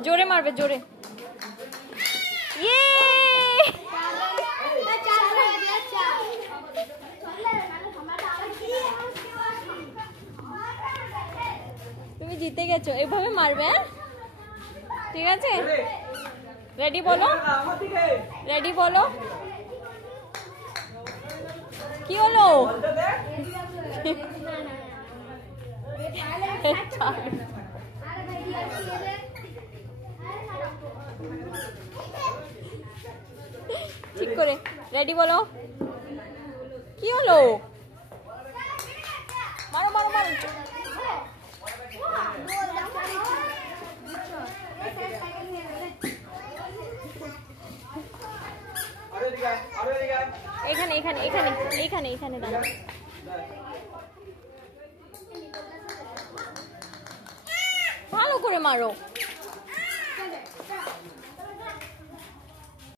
जोरे मारबे जोरे ये তুমি জিতে গেছো এইভাবে মারবে ঠিক আছে रेडी बोलो रेडी बोलो কি হলো ঠিক করে रेडी बोलो কি হলো মারো মারো মারো এখানে এখানে এখানে এখানে এখানে দাও ভালো করে মারো